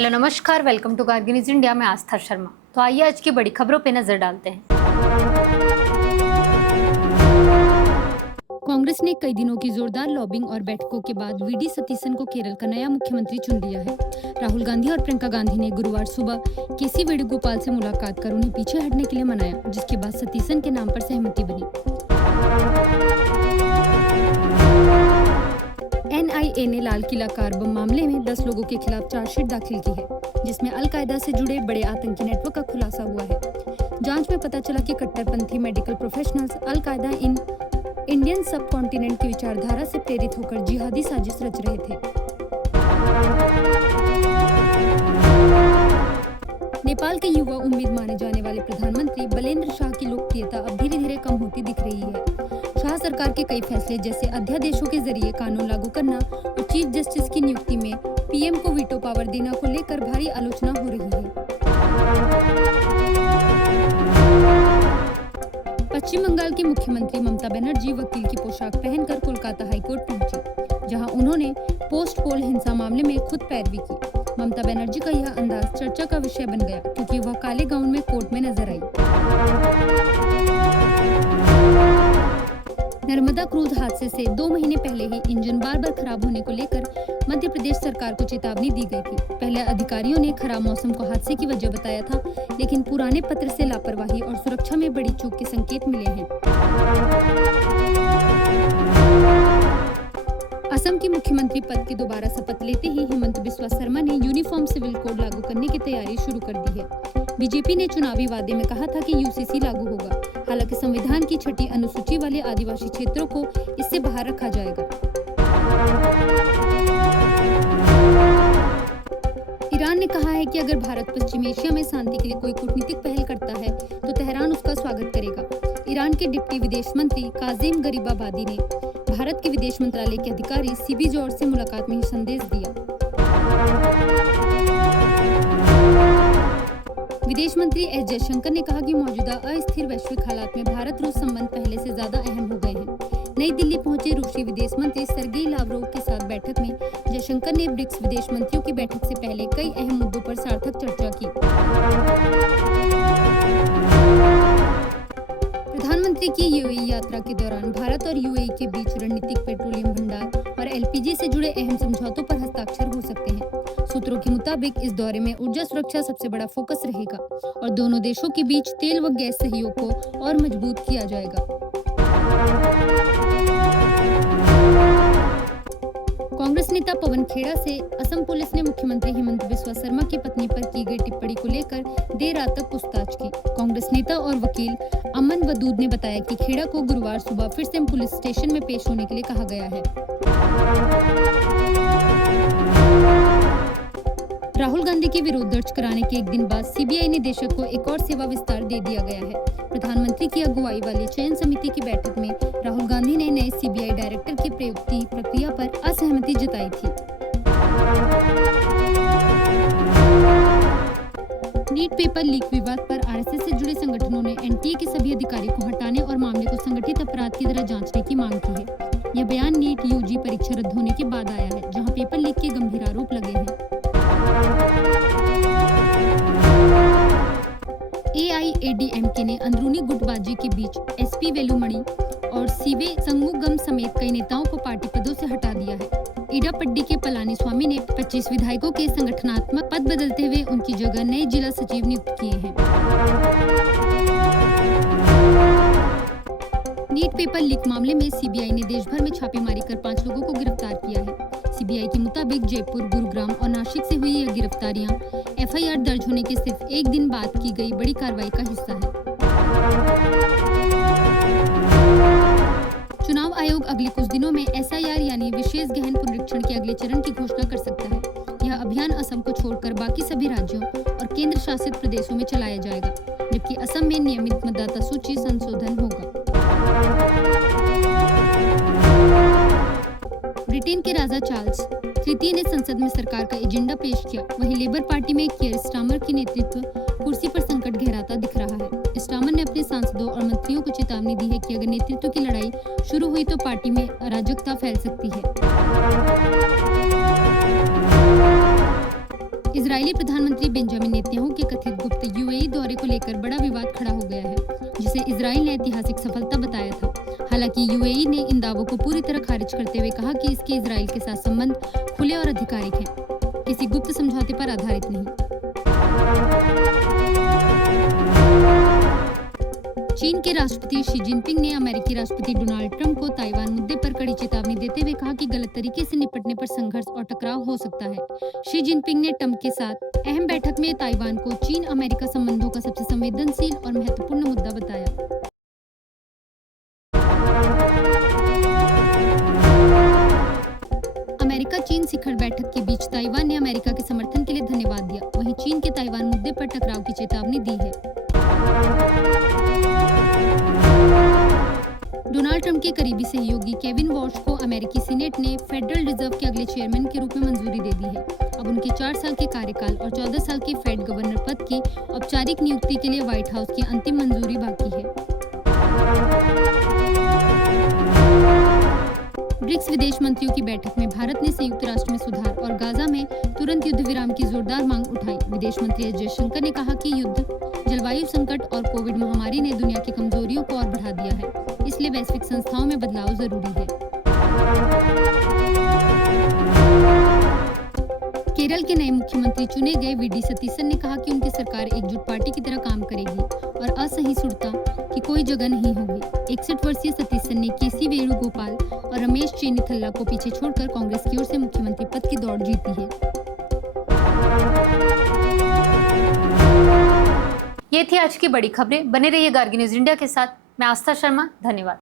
Hello नमस्कार, welcome to Kargil news India में आस्था शर्मा। तो आइए आज की बड़ी खबरों पे नजर डालते हैं। कांग्रेस ने कई दिनों की जोरदार लॉबिंग और बैठकों के बाद वीडी सतीसन को केरल का नया मुख्यमंत्री चुन लिया है। राहुल गांधी और प्रियंका गांधी ने गुरुवार सुबह केसी वेणुगोपाल से मुलाकात कर उन्हें पीछे हटने के लिए मनाया, जिसके बाद सतीसन के नाम पर सहमति बनी। एनआईए ने लाल किला कार बम मामले में 10 लोगों के खिलाफ चार्जशीट दाखिल की है, जिसमें अल-कायदा से जुड़े बड़े आतंकी नेटवर्क का खुलासा हुआ है। जांच में पता चला कि कट्टरपंथी medical professionals al Qaeda in Indian सब कॉन्टिनेंट की विचारधारा से प्रेरित होकर जिहादी साजिश रच रहे थे। नेपाल के युवा उम्मीद माने जाने वाले प्रधानमंत्री बलेंद्र शाह की लोकप्रियता अब धीरे धीरे कम होती दिख रही है। शाह सरकार के कई फैसले जैसे अध्यादेशों के जरिए कानून लागू करना और चीफ जस्टिस की नियुक्ति में पीएम को वीटो पावर देना को लेकर भारी आलोचना हो रही है। पश्चिम बंगाल की मुख्यमंत्री ममता बनर्जी वकील की पोशाक पहनकर कोलकाता हाईकोर्ट पहुंची, जहां उन्होंने पोस्ट पोल हिंसा मामले में खुद पैरवी की। ममता बनर्जी का यह अंदाज चर्चा का विषय बन गया, क्योंकि वह काले गाउन में कोर्ट में नजर आई। नर्मदा क्रूज हादसे से 2 महीने पहले ही इंजन बार बार खराब होने को लेकर मध्य प्रदेश सरकार को चेतावनी दी गई थी। पहले अधिकारियों ने खराब मौसम को हादसे की वजह बताया था, लेकिन पुराने पत्र से लापरवाही और सुरक्षा में बड़ी चूक के संकेत मिले हैं। असम की मुख्यमंत्री पद की दोबारा शपथ लेते ही हेमंत बिस्वा शर्मा ने यूनिफॉर्म सिविल कोड लागू करने की तैयारी शुरू कर दी है। बीजेपी ने चुनावी वादे में कहा था कि यूसीसी लागू होगा, हालांकि संविधान की 6ठी अनुसूची वाले आदिवासी क्षेत्रों को इससे बाहर रखा जाएगा। ईरान ने कहा है कि अगर भारत पश्चिम एशिया में शांति के लिए कोई कूटनीतिक पहल करता है तो तेहरान उसका स्वागत करेगा। ईरान के डिप्टी विदेश मंत्री काजिम गरीबाबादी ने भारत के विदेश मंत्रालय के अधिकारी सीबी जॉर्ज से मुलाकात में संदेश दिया। विदेश मंत्री एस जयशंकर ने कहा कि मौजूदा अस्थिर वैश्विक हालात में भारत रूस संबंध पहले से ज्यादा अहम हो गए हैं। नई दिल्ली पहुंचे रूसी विदेश मंत्री सर्गेई लावरोव के साथ बैठक में जयशंकर ने ब्रिक्स विदेश मंत्रियों की बैठक से पहले कई अहम मुद्दों पर सार्थक चर्चा की। प्रधानमंत्री की यूएई यात्रा के दौरान भारत और यूएई के बीच रणनीतिक पेट्रोलियम भंडार और एलपीजी से जुड़े अहम समझौतों पर हस्ताक्षर हो सकते हैं। सूत्रों के मुताबिक इस दौरे में ऊर्जा सुरक्षा सबसे बड़ा फोकस रहेगा और दोनों देशों के बीच तेल व गैस सहयोग को और मजबूत किया जाएगा। कांग्रेस नेता पवन खेड़ा से असम पुलिस ने मुख्यमंत्री हेमंत बिस्वा शर्मा की पत्नी पर की गई टिप्पणी को लेकर देर रात तक पूछताछ की। कांग्रेस नेता और वकील अमन वदूद ने बताया कि खेड़ा को गुरुवार सुबह फिर से पुलिस स्टेशन में पेश होने के लिए कहा गया है। राहुल गांधी के विरोध दर्ज कराने के एक दिन बाद सीबीआई निदेशक को एक और सेवा विस्तार दे दिया गया है। प्रधानमंत्री की अगुवाई वाली चयन समिति की बैठक में राहुल गांधी ने नए सीबीआई डायरेक्टर की प्रयुक्ति प्रक्रिया पर असहमति जताई थी। नीट पेपर लीक विवाद पर आरएसएस से जुड़े संगठनों ने एनटीए के सभी अधिकारियों को हटाने और मामले को संगठित अपराध की तरह जांचने की मांग की है। यह बयान नीट यूजी परीक्षा रद्द होने के बाद आया है, जहां पेपर लीक के गंभीर आरोप लगे हैं। एआईएडीएमके ने अंदरूनी गुटबाजी के बीच एसपी वेलुमणि और सीवे संगुगम समेत कई नेताओं को पार्टी पदों से हटा दिया है। इडापड्डी के पलानीस्वामी ने 25 विधायकों के संगठनात्मक पद बदलते हुए उनकी जगह नए जिला सचिव नियुक्त किए हैं। नीट पेपर लीक मामले में सीबीआई ने देश भर में छापेमारी कर 5 लोगों को गिरफ्तार किया है। सीबीआई के मुताबिक जयपुर, गुरुग्राम और नासिक से हुई यह गिरफ्तारियां एफआईआर दर्ज होने के सिर्फ एक दिन बाद की गई बड़ी कार्रवाई का हिस्सा है। चुनाव आयोग अगले कुछ दिनों में एसआईआर यानी विशेष गहन पुनरीक्षण के अगले चरण की घोषणा कर सकता है। यह अभियान असम को छोड़कर बाकी सभी राज्यों और केंद्र शासित प्रदेशों में चलाया जाएगा, जबकि असम में नियमित मतदाता सूची संशोधन होगा। ब्रिटेन के राजा चार्ल्स तृतीय ने संसद में सरकार का एजेंडा पेश किया। वहीं लेबर पार्टी में कियर स्टारमर की नेतृत्व कुर्सी पर संकट गहराता दिख रहा है। स्टारमर ने अपने सांसदों और मंत्रियों को चेतावनी दी है कि अगर नेतृत्व की लड़ाई शुरू हुई तो पार्टी में अराजकता फैल सकती है। इजरायली प्रधानमंत्री बेंजामिन नेतन्याहू के कथित गुप्त यूएई दौरे को लेकर बड़ा विवाद खड़ा हो गया है, जिसे इजराइल ने ऐतिहासिक सफलता बताया था। हालांकि यूएई ने इन दावों को पूरी तरह खारिज करते हुए कहा कि इसके इजराइल के साथ संबंध खुले और आधिकारिक हैं, किसी गुप्त समझौते पर आधारित नहीं। चीन के राष्ट्रपति शी जिनपिंग ने अमेरिकी राष्ट्रपति डोनाल्ड ट्रंप को ताइवान मुद्दे पर कड़ी चेतावनी देते हुए कहा कि गलत तरीके से निपटने पर संघर्ष और टकराव हो सकता है। शी जिनपिंग ने ट्रंप के साथ अहम बैठक में ताइवान को चीन अमेरिका संबंधों का सबसे संवेदनशील और महत्वपूर्ण मुद्दा बताया। अमेरिका चीन शिखर बैठक के बीच ताइवान ने अमेरिका के समर्थन के लिए धन्यवाद दिया। वहीं चीन के ताइवान मुद्दे पर टकराव की चेतावनी दी है। डोनाल्ड ट्रंप के करीबी सहयोगी केविन वॉश को अमेरिकी सीनेट ने फेडरल रिजर्व के अगले चेयरमैन के रूप में मंजूरी दे दी है। अब उनके 4 साल के कार्यकाल और 14 साल के फेड गवर्नर पद की औपचारिक नियुक्ति के लिए व्हाइट हाउस की अंतिम मंजूरी बाकी है। ब्रिक्स विदेश मंत्रियों की बैठक में भारत ने संयुक्त राष्ट्र में सुधार और गाजा में तुरंत युद्ध विराम की जोरदार मांग उठाई। विदेश मंत्री एस जयशंकर ने कहा कि युद्ध, जलवायु संकट और कोविड महामारी ने दुनिया की कमजोरियों को और बढ़ा दिया है, इसलिए वैश्विक संस्थाओं में बदलाव जरूरी है। केरल के नए मुख्यमंत्री चुने गए वीडी सतीसन ने कहा कि उनकी सरकार एकजुट पार्टी की तरह काम करेगी और असहिष्णुता की कोई जगह नहीं होगी। 61 वर्षीय सतीसन ने केसी वेणुगोपाल और रमेश चेन्निथल्ला को पीछे छोड़कर कांग्रेस की ओर से मुख्यमंत्री पद की दौड़ जीती है। ये थी आज की बड़ी खबरें। बने रहिए गार्गी न्यूज इंडिया के साथ। मैं आस्था शर्मा, धन्यवाद।